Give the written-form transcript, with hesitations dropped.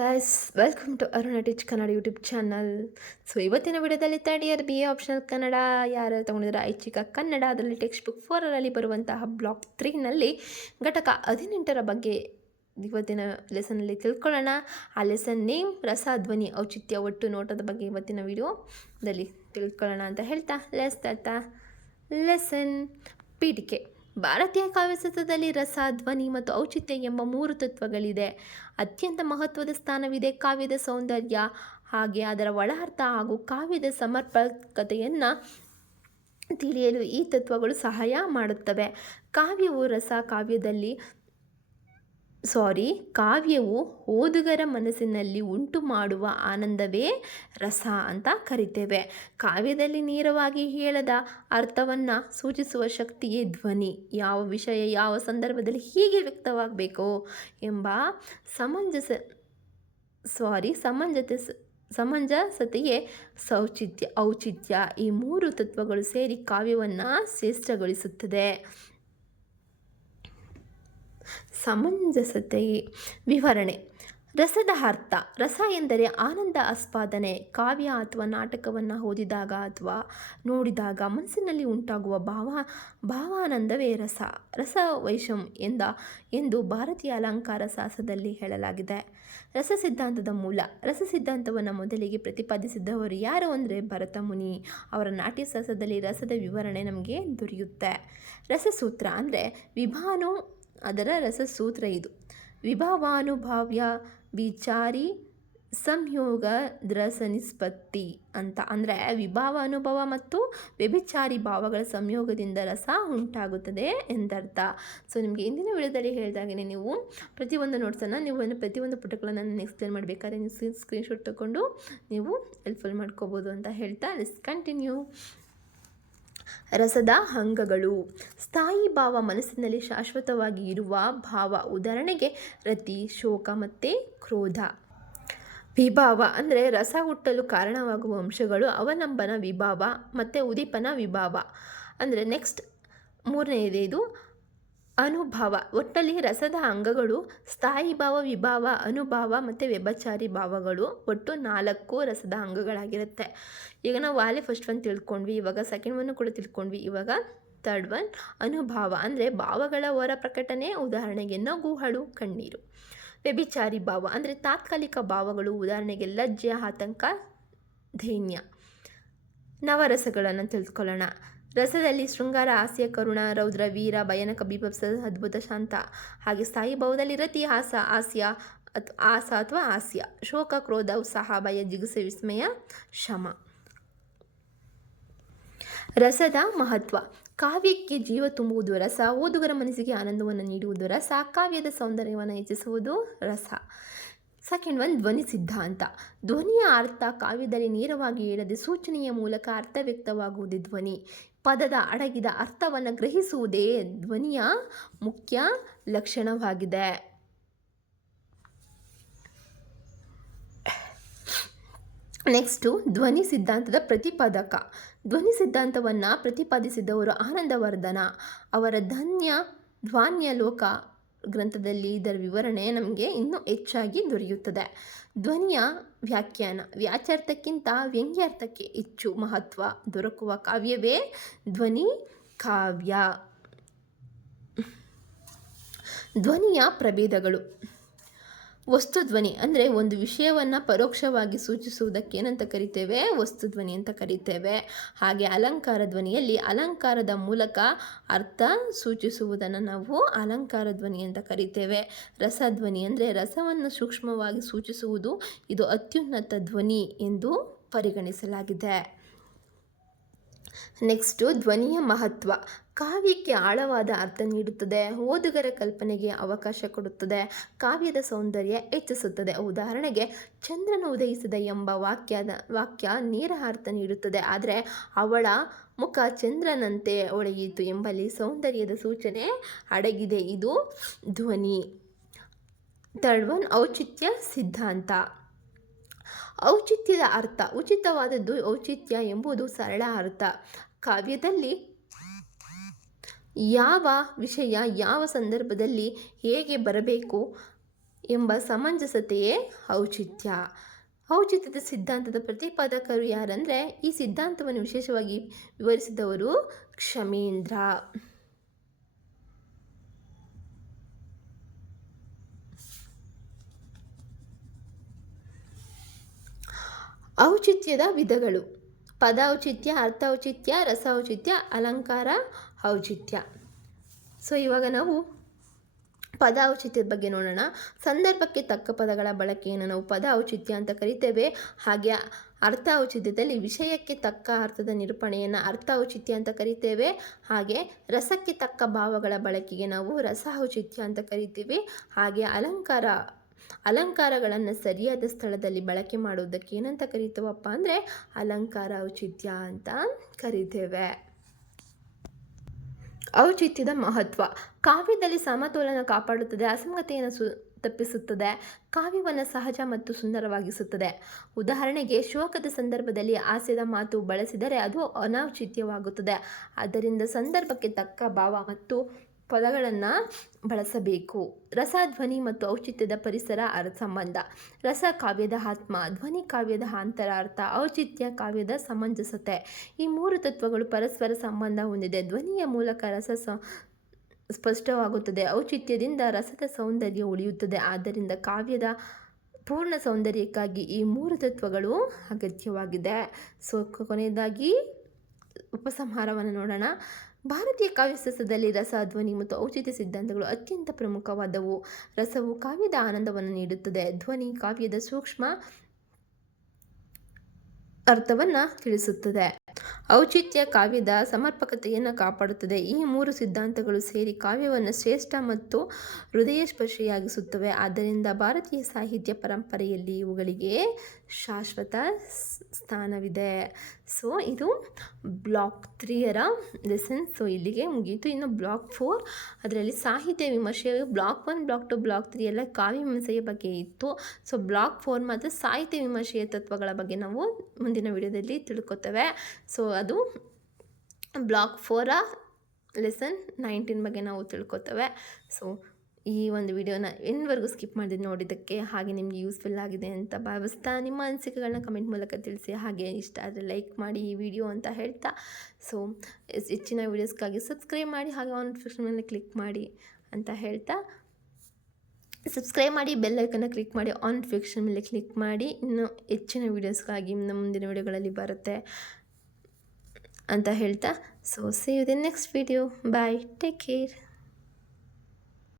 Guys, welcome to Aruna teach Kannada YouTube channel. So ಇವತ್ತಿನ ವಿಡಿಯೋದಲ್ಲಿ third year BA optional Kannada ಯಾರು ತೊಗೊಂಡಿದ್ದಾರೆ ಐಚ್ಛಿಕ ಕನ್ನಡ, ಅದರಲ್ಲಿ ಟೆಕ್ಸ್ಟ್ ಬುಕ್ 4ರಲ್ಲಿ ಬರುವಂತಹ ಬ್ಲಾಕ್ 3ನಲ್ಲಿ ಘಟಕ 18ರ ಬಗ್ಗೆ ಇವತ್ತಿನ ಲೆಸನಲ್ಲಿ ತಿಳ್ಕೊಳ್ಳೋಣ. ಆ ಲೆಸನ್ ನೇಮ್, ರಸ, ಧ್ವನಿ, ಔಚಿತ್ಯ, ಒಟ್ಟು ನೋಟದ ಬಗ್ಗೆ ಇವತ್ತಿನ ವಿಡಿಯೋದಲ್ಲಿ ತಿಳ್ಕೊಳ್ಳೋಣ ಅಂತ ಹೇಳ್ತಾ ಲೆಸನ್ ಪೀಠಿಕೆ. ಭಾರತೀಯ ಕಾವ್ಯಶಾಸ್ತ್ರದಲ್ಲಿ ರಸ, ಧ್ವನಿ ಮತ್ತು ಔಚಿತ್ಯ ಎಂಬ 3 ತತ್ವಗಳಿದೆ. ಅತ್ಯಂತ ಮಹತ್ವದ ಸ್ಥಾನವಿದೆ ಕಾವ್ಯದ ಸೌಂದರ್ಯ, ಹಾಗೆ ಅದರ ಒಳ ಅರ್ಥ ಹಾಗೂ ಕಾವ್ಯದ ಸಮರ್ಪಕತೆಯನ್ನು ತಿಳಿಯಲು ಈ ತತ್ವಗಳು ಸಹಾಯ ಮಾಡುತ್ತವೆ. ಕಾವ್ಯವು ಓದುಗರ ಮನಸ್ಸಿನಲ್ಲಿ ಉಂಟು ಮಾಡುವ ಆನಂದವೇ ರಸ ಅಂತ ಕರಿತೇವೆ. ಕಾವ್ಯದಲ್ಲಿ ನೇರವಾಗಿ ಹೇಳದ ಅರ್ಥವನ್ನು ಸೂಚಿಸುವ ಶಕ್ತಿಯೇ ಧ್ವನಿ. ಯಾವ ವಿಷಯ ಯಾವ ಸಂದರ್ಭದಲ್ಲಿ ಹೀಗೆ ವ್ಯಕ್ತವಾಗಬೇಕು ಎಂಬ ಸಮಂಜಸತೆಯೇ ಔಚಿತ್ಯ. ಈ 3 ತತ್ವಗಳು ಸೇರಿ ಕಾವ್ಯವನ್ನು ಶ್ರೇಷ್ಠಗೊಳಿಸುತ್ತದೆ. ಸಮಂಜಸತೆ ವಿವರಣೆ. ರಸದ ಅರ್ಥ. ರಸ ಎಂದರೆ ಆನಂದ ಆಸ್ವಾದನೆ. ಕಾವ್ಯ ಅಥವಾ ನಾಟಕವನ್ನು ಓದಿದಾಗ ಅಥವಾ ನೋಡಿದಾಗ ಮನಸ್ಸಿನಲ್ಲಿ ಉಂಟಾಗುವ ಭಾವಾನಂದವೇ ರಸ. ರಸವೈಷಮ್ ಎಂದು ಭಾರತೀಯ ಅಲಂಕಾರ ಶಾಸ್ತ್ರದಲ್ಲಿ ಹೇಳಲಾಗಿದೆ. ರಸ ಸಿದ್ಧಾಂತದ ಮೂಲ. ರಸ ಸಿದ್ಧಾಂತವನ್ನು ಮೊದಲಿಗೆ ಪ್ರತಿಪಾದಿಸಿದವರು ಯಾರು ಅಂದರೆ ಭರತ ಮುನಿ. ಅವರ ನಾಟ್ಯಶಾಸ್ತ್ರದಲ್ಲಿ ರಸದ ವಿವರಣೆ ನಮಗೆ ದೊರೆಯುತ್ತೆ. ರಸಸೂತ್ರ ಅಂದರೆ ಅದರ ರಸಸೂತ್ರ ಇದು. ವಿಭಾವಾನುಭಾವ್ಯ ವಿಚಾರಿ ಸಂಯೋಗ ರಸ ನಿಷ್ಪತ್ತಿ ಅಂತ. ಅಂದರೆ ವಿಭಾವ, ಅನುಭವ ಮತ್ತು ವ್ಯಭಿಚಾರಿ ಭಾವಗಳ ಸಂಯೋಗದಿಂದ ರಸ ಉಂಟಾಗುತ್ತದೆ ಎಂದರ್ಥ. ಸೊ ನಿಮಗೆ ಇಂದಿನ ವಿಡಿಯೋದಲ್ಲಿ ಹೇಳಿದಾಗೆ ನೀವು ಪ್ರತಿಯೊಂದು ನೋಟ್ಸನ್ನು ಪ್ರತಿಯೊಂದು ಪುಟಗಳನ್ನು ನಾನು ಎಕ್ಸ್ಪ್ಲೇನ್ ಮಾಡಬೇಕಾದ್ರೆ ನೀವು ಸ್ಕ್ರೀನ್ಶಾಟ್ ತಗೊಂಡು ನೀವು ಹೆಲ್ಪ್ಫುಲ್ ಮಾಡ್ಕೋಬೋದು ಅಂತ ಹೇಳ್ತಾ ಲೆಟ್ಸ್ ಕಂಟಿನ್ಯೂ. ರಸದ ಅಂಗಗಳು. ಸ್ಥಾಯಿ ಭಾವ, ಮನಸ್ಸಿನಲ್ಲಿ ಶಾಶ್ವತವಾಗಿ ಇರುವ ಭಾವ. ಉದಾಹರಣೆಗೆ ರತಿ, ಶೋಕ ಮತ್ತು ಕ್ರೋಧ. ವಿಭಾವ ಅಂದರೆ ರಸ ಹುಟ್ಟಲು ಕಾರಣವಾಗುವ ಅಂಶಗಳು. ಅವಲಂಬನ ವಿಭಾವ ಮತ್ತು ಉದ್ದೀಪನ ವಿಭಾವ. ಅಂದರೆ ನೆಕ್ಸ್ಟ್ 3ನೇದು ಇದು ಅನುಭವ. ಒಟ್ಟಲ್ಲಿ ರಸದ ಅಂಗಗಳು ಸ್ಥಾಯಿ ಭಾವ, ವಿಭಾವ, ಅನುಭಾವ ಮತ್ತು ವ್ಯಭಿಚಾರಿ ಭಾವಗಳು. ಒಟ್ಟು 4 ರಸದ ಅಂಗಗಳಾಗಿರುತ್ತೆ. ಈಗ ನಾವು ಫಸ್ಟ್ ಒನ್ ತಿಳ್ಕೊಂಡ್ವಿ, ಇವಾಗ ಸೆಕೆಂಡ್ ಒನ್ ಕೂಡ ತಿಳ್ಕೊಂಡ್ವಿ, ಇವಾಗ ಥರ್ಡ್ ಒನ್ ಅನುಭವ ಅಂದರೆ ಭಾವಗಳ ಹೊರ ಪ್ರಕಟಣೆ. ಉದಾಹರಣೆಗೆ ನಗು, ಅಳು, ಕಣ್ಣೀರು. ವ್ಯಭಿಚಾರಿ ಭಾವ ಅಂದರೆ ತಾತ್ಕಾಲಿಕ ಭಾವಗಳು. ಉದಾಹರಣೆಗೆ ಲಜ್ಜೆ, ಆತಂಕ, ದೈನ್ಯ. ನವರಸಗಳನ್ನು ತಿಳ್ಕೊಳ್ಳೋಣ. ರಸದಲ್ಲಿ ಶೃಂಗಾರ, ಹಾಸ್ಯ, ಕರುಣ, ರೌದ್ರ, ವೀರ, ಭಯಾನಕ, ಬೀಭತ್ಸ, ಅದ್ಭುತ, ಶಾಂತ. ಹಾಗೆ ಸ್ಥಾಯಿ ಭಾವದಲ್ಲಿ ರತಿ, ಆಸ ಅಥವಾ ಹಾಸ್ಯ, ಶೋಕ, ಕ್ರೋಧ, ಉತ್ಸಾಹ, ಭಯ, ಜಿಗುಪ್ಸೆ, ವಿಸ್ಮಯ, ಶಮ. ರಸದ ಮಹತ್ವ. ಕಾವ್ಯಕ್ಕೆ ಜೀವ ತುಂಬುವುದು ರಸ. ಓದುಗರ ಮನಸ್ಸಿಗೆ ಆನಂದವನ್ನು ನೀಡುವುದು ರಸ. ಕಾವ್ಯದ ಸೌಂದರ್ಯವನ್ನು ಹೆಚ್ಚಿಸುವುದು ರಸ. ಸೆಕೆಂಡ್ ಒನ್ ಧ್ವನಿ ಸಿದ್ಧಾಂತ. ಧ್ವನಿಯ ಅರ್ಥ ಕಾವ್ಯದಲ್ಲಿ ನೇರವಾಗಿ ಹೇಳದೆ ಸೂಚನೆಯ ಮೂಲಕ ಅರ್ಥ ವ್ಯಕ್ತವಾಗುವುದೇ ಧ್ವನಿ. ಪದದ ಅಡಗಿದ ಅರ್ಥವನ್ನು ಗ್ರಹಿಸುವುದೇ ಧ್ವನಿಯ ಮುಖ್ಯ ಲಕ್ಷಣವಾಗಿದೆ. ನೆಕ್ಸ್ಟು ಧ್ವನಿ ಸಿದ್ಧಾಂತದ ಪ್ರತಿಪಾದಕ. ಧ್ವನಿ ಸಿದ್ಧಾಂತವನ್ನು ಪ್ರತಿಪಾದಿಸಿದವರು ಆನಂದವರ್ಧನ. ಅವರ ಧ್ವನ್ಯಲೋಕ ಗ್ರಂಥದಲ್ಲಿ ಇದರ ವಿವರಣೆ ನಮಗೆ ಇನ್ನೂ ಹೆಚ್ಚಾಗಿ ದೊರೆಯುತ್ತದೆ. ಧ್ವನಿಯ ವ್ಯಾಖ್ಯಾನ. ವ್ಯಾಚಾರ್ಥಕ್ಕಿಂತ ವ್ಯಂಗ್ಯಾರ್ಥಕ್ಕೆ ಹೆಚ್ಚು ಮಹತ್ವ ದೊರಕುವ ಕಾವ್ಯವೇ ಧ್ವನಿ ಕಾವ್ಯ. ಧ್ವನಿಯ ಪ್ರಭೇದಗಳು. ವಸ್ತುಧ್ವನಿ ಅಂದರೆ ಒಂದು ವಿಷಯವನ್ನು ಪರೋಕ್ಷವಾಗಿ ಸೂಚಿಸುವುದಕ್ಕೆ ಏನಂತ ಕರಿತೇವೆ? ವಸ್ತುಧ್ವನಿ ಅಂತ ಕರಿತೇವೆ. ಹಾಗೆ ಅಲಂಕಾರ ಧ್ವನಿಯಲ್ಲಿ ಅಲಂಕಾರದ ಮೂಲಕ ಅರ್ಥ ಸೂಚಿಸುವುದನ್ನು ನಾವು ಅಲಂಕಾರ ಧ್ವನಿ ಅಂತ ಕರಿತೇವೆ. ರಸಧ್ವನಿ ಅಂದರೆ ರಸವನ್ನು ಸೂಕ್ಷ್ಮವಾಗಿ ಸೂಚಿಸುವುದು. ಇದು ಅತ್ಯುನ್ನತ ಧ್ವನಿ ಎಂದು ಪರಿಗಣಿಸಲಾಗಿದೆ. ನೆಕ್ಸ್ಟು ಧ್ವನಿಯ ಮಹತ್ವ. ಕಾವ್ಯಕ್ಕೆ ಆಳವಾದ ಅರ್ಥ ನೀಡುತ್ತದೆ. ಓದುಗರ ಕಲ್ಪನೆಗೆ ಅವಕಾಶ ಕೊಡುತ್ತದೆ. ಕಾವ್ಯದ ಸೌಂದರ್ಯ ಹೆಚ್ಚಿಸುತ್ತದೆ. ಉದಾಹರಣೆಗೆ ಚಂದ್ರನು ಉದಯಿಸಿದ ಎಂಬ ವಾಕ್ಯ ನೇರ ಅರ್ಥ ನೀಡುತ್ತದೆ, ಆದರೆ ಅವಳ ಮುಖ ಚಂದ್ರನಂತೆ ಹೊಳೆಯಿತು ಎಂಬಲ್ಲಿ ಸೌಂದರ್ಯದ ಸೂಚನೆ ಅಡಗಿದೆ. ಇದು ಧ್ವನಿ. ಥರ್ಡ್ ಒನ್ ಔಚಿತ್ಯ ಸಿದ್ಧಾಂತ. ಔಚಿತ್ಯದ ಅರ್ಥ. ಉಚಿತವಾದದ್ದು ಔಚಿತ್ಯ ಎಂಬುದು ಸರಳ ಅರ್ಥ. ಕಾವ್ಯದಲ್ಲಿ ಯಾವ ವಿಷಯ ಯಾವ ಸಂದರ್ಭದಲ್ಲಿ ಹೇಗೆ ಬರಬೇಕು ಎಂಬ ಸಮಂಜಸತೆಯೇ ಔಚಿತ್ಯ. ಔಚಿತ್ಯದ ಸಿದ್ಧಾಂತದ ಪ್ರತಿಪಾದಕರು ಯಾರಂದರೆ, ಈ ಸಿದ್ಧಾಂತವನ್ನು ವಿಶೇಷವಾಗಿ ವಿವರಿಸಿದವರು ಕ್ಷಮೇಂದ್ರ. ಔಚಿತ್ಯದ ವಿಧಗಳು: ಪದ ಔಚಿತ್ಯ, ಅರ್ಥ ಔಚಿತ್ಯ, ರಸ ಔಚಿತ್ಯ, ಅಲಂಕಾರ ಔಚಿತ್ಯ. ಸೊ ಇವಾಗ ನಾವು ಪದ ಔಚಿತ್ಯದ ಬಗ್ಗೆ ನೋಡೋಣ. ಸಂದರ್ಭಕ್ಕೆ ತಕ್ಕ ಪದಗಳ ಬಳಕೆಯನ್ನು ನಾವು ಪದ ಔಚಿತ್ಯ ಅಂತ ಕರಿತೇವೆ. ಹಾಗೆ ಅರ್ಥ ಔಚಿತ್ಯದಲ್ಲಿ ವಿಷಯಕ್ಕೆ ತಕ್ಕ ಅರ್ಥದ ನಿರೂಪಣೆಯನ್ನು ಅರ್ಥ ಔಚಿತ್ಯ ಅಂತ ಕರಿತೇವೆ. ಹಾಗೆ ರಸಕ್ಕೆ ತಕ್ಕ ಭಾವಗಳ ಬಳಕೆಗೆ ನಾವು ರಸ ಔಚಿತ್ಯ ಅಂತ ಕರಿತೀವಿ. ಹಾಗೆ ಅಲಂಕಾರಗಳನ್ನು ಸರಿಯಾದ ಸ್ಥಳದಲ್ಲಿ ಬಳಕೆ ಮಾಡುವುದಕ್ಕೆ ಏನಂತ ಕರಿತೇವಪ್ಪ ಅಂದರೆ ಅಲಂಕಾರ ಔಚಿತ್ಯ ಅಂತ ಕರಿತೇವೆ. ಔಚಿತ್ಯದ ಮಹತ್ವ: ಕಾವ್ಯದಲ್ಲಿ ಸಮತೋಲನ ಕಾಪಾಡುತ್ತದೆ, ಅಸಂಗತೆಯನ್ನು ತಪ್ಪಿಸುತ್ತದೆ, ಕಾವ್ಯವನ್ನು ಸಹಜ ಮತ್ತು ಸುಂದರವಾಗಿಸುತ್ತದೆ. ಉದಾಹರಣೆಗೆ, ಶೋಕದ ಸಂದರ್ಭದಲ್ಲಿ ಹಾಸ್ಯದ ಮಾತು ಬಳಸಿದರೆ ಅದು ಅನೌಚಿತ್ಯವಾಗುತ್ತದೆ. ಆದ್ದರಿಂದ ಸಂದರ್ಭಕ್ಕೆ ತಕ್ಕ ಭಾವ ಮತ್ತು ಪದಗಳನ್ನು ಬಳಸಬೇಕು. ರಸ, ಧ್ವನಿ ಮತ್ತು ಔಚಿತ್ಯದ ಪರಿಸರ ಸಂಬಂಧ: ರಸ ಕಾವ್ಯದ ಆತ್ಮ, ಧ್ವನಿ ಕಾವ್ಯದ ಅಂತರಾರ್ಥ, ಔಚಿತ್ಯ ಕಾವ್ಯದ ಸಮಂಜಸತೆ. ಈ ಮೂರು ತತ್ವಗಳು ಪರಸ್ಪರ ಸಂಬಂಧ ಹೊಂದಿದೆ. ಧ್ವನಿಯ ಮೂಲಕ ರಸ ಸ್ಪಷ್ಟವಾಗುತ್ತದೆ, ಔಚಿತ್ಯದಿಂದ ರಸದ ಸೌಂದರ್ಯ ಉಳಿಯುತ್ತದೆ. ಆದ್ದರಿಂದ ಕಾವ್ಯದ ಪೂರ್ಣ ಸೌಂದರ್ಯಕ್ಕಾಗಿ ಈ ಮೂರು ತತ್ವಗಳು ಅಗತ್ಯವಾಗಿದೆ. ಸೊ ಕೊನೆಯದಾಗಿ ಉಪಸಂಹಾರವನ್ನು ನೋಡೋಣ. ಭಾರತೀಯ ಕಾವ್ಯಶಾಸ್ತ್ರದಲ್ಲಿ ರಸ, ಧ್ವನಿ ಮತ್ತು ಔಚಿತ್ಯ ಸಿದ್ಧಾಂತಗಳು ಅತ್ಯಂತ ಪ್ರಮುಖವಾದವು. ರಸವು ಕಾವ್ಯದ ಆನಂದವನ್ನು ನೀಡುತ್ತದೆ, ಧ್ವನಿ ಕಾವ್ಯದ ಸೂಕ್ಷ್ಮ ಅರ್ಥವನ್ನು ತಿಳಿಸುತ್ತದೆ, ಔಚಿತ್ಯ ಕಾವ್ಯದ ಸಮರ್ಪಕತೆಯನ್ನು ಕಾಪಾಡುತ್ತದೆ. ಈ ಮೂರು ಸಿದ್ಧಾಂತಗಳು ಸೇರಿ ಕಾವ್ಯವನ್ನು ಶ್ರೇಷ್ಠ ಮತ್ತು ಹೃದಯಸ್ಪರ್ಶಿಯಾಗಿಸುತ್ತವೆ. ಆದ್ದರಿಂದ ಭಾರತೀಯ ಸಾಹಿತ್ಯ ಪರಂಪರೆಯಲ್ಲಿ ಇವುಗಳಿಗೆ ಶಾಶ್ವತ ಸ್ಥಾನವಿದೆ. ಸೊ ಇದು ಬ್ಲಾಕ್ 3ರ ಲೆಸನ್. ಸೊ ಇಲ್ಲಿಗೆ ಮುಗಿಯಿತು. ಇನ್ನು ಬ್ಲಾಕ್ 4 ಅದರಲ್ಲಿ ಸಾಹಿತ್ಯ ವಿಮರ್ಶೆ. ಬ್ಲಾಕ್ 1, ಬ್ಲಾಕ್ 2, ಬ್ಲಾಕ್ 3 ಎಲ್ಲ ಕಾವ್ಯ ಮೀಮಾಂಸೆಯ ಬಗ್ಗೆ ಇತ್ತು. ಸೊ ಬ್ಲಾಕ್ 4 ಮತ್ತು ಸಾಹಿತ್ಯ ವಿಮರ್ಶೆಯ ತತ್ವಗಳ ಬಗ್ಗೆ ನಾವು ಮುಂದಿನ ವಿಡಿಯೋದಲ್ಲಿ ತಿಳ್ಕೊತೇವೆ. ಸೊ ಅದು ಬ್ಲಾಕ್ 4ರ ಲೆಸನ್ 19 ಬಗ್ಗೆ ನಾವು ತಿಳ್ಕೊತೇವೆ. ಸೊ ಈ ಒಂದು ವಿಡಿಯೋನ ಎಂಡ್ವರೆಗೂ ಸ್ಕಿಪ್ ಮಾಡಿ ನೋಡಿದ್ದಕ್ಕೆ, ಹಾಗೆ ನಿಮಗೆ ಯೂಸ್ಫುಲ್ ಆಗಿದೆ ಅಂತ ಭಾವಿಸ್ತಾ, ನಿಮ್ಮ ಅನಿಸಿಕೆಗಳನ್ನ ಕಮೆಂಟ್ ಮೂಲಕ ತಿಳಿಸಿ. ಹಾಗೆ ಇಷ್ಟ ಆದರೆ ಲೈಕ್ ಮಾಡಿ ಈ ವಿಡಿಯೋ ಅಂತ ಹೇಳ್ತಾ, ಸೊ ಹೆಚ್ಚಿನ ವೀಡಿಯೋಸ್ಗಾಗಿ ಸಬ್ಸ್ಕ್ರೈಬ್ ಮಾಡಿ, ಹಾಗೆ ಆನ್ ನೋಟಿಫಿಕೇಷನ್ ಮೇಲೆ ಕ್ಲಿಕ್ ಮಾಡಿ ಅಂತ ಹೇಳ್ತಾ, ಸಬ್ಸ್ಕ್ರೈಬ್ ಮಾಡಿ, ಬೆಲ್ ಐಕನ್ನ ಕ್ಲಿಕ್ ಮಾಡಿ, ಆನ್ ನೋಟಿಫಿಕೇಷನ್ ಮೇಲೆ ಕ್ಲಿಕ್ ಮಾಡಿ. ಇನ್ನು ಹೆಚ್ಚಿನ ವೀಡಿಯೋಸ್ಗಾಗಿ ಮುಂದಿನ ವಿಡಿಯೋಗಳಲ್ಲಿ ಬರುತ್ತೆ ಅಂತ ಹೇಳ್ತಾ, so see you in the next video. Bye, take care.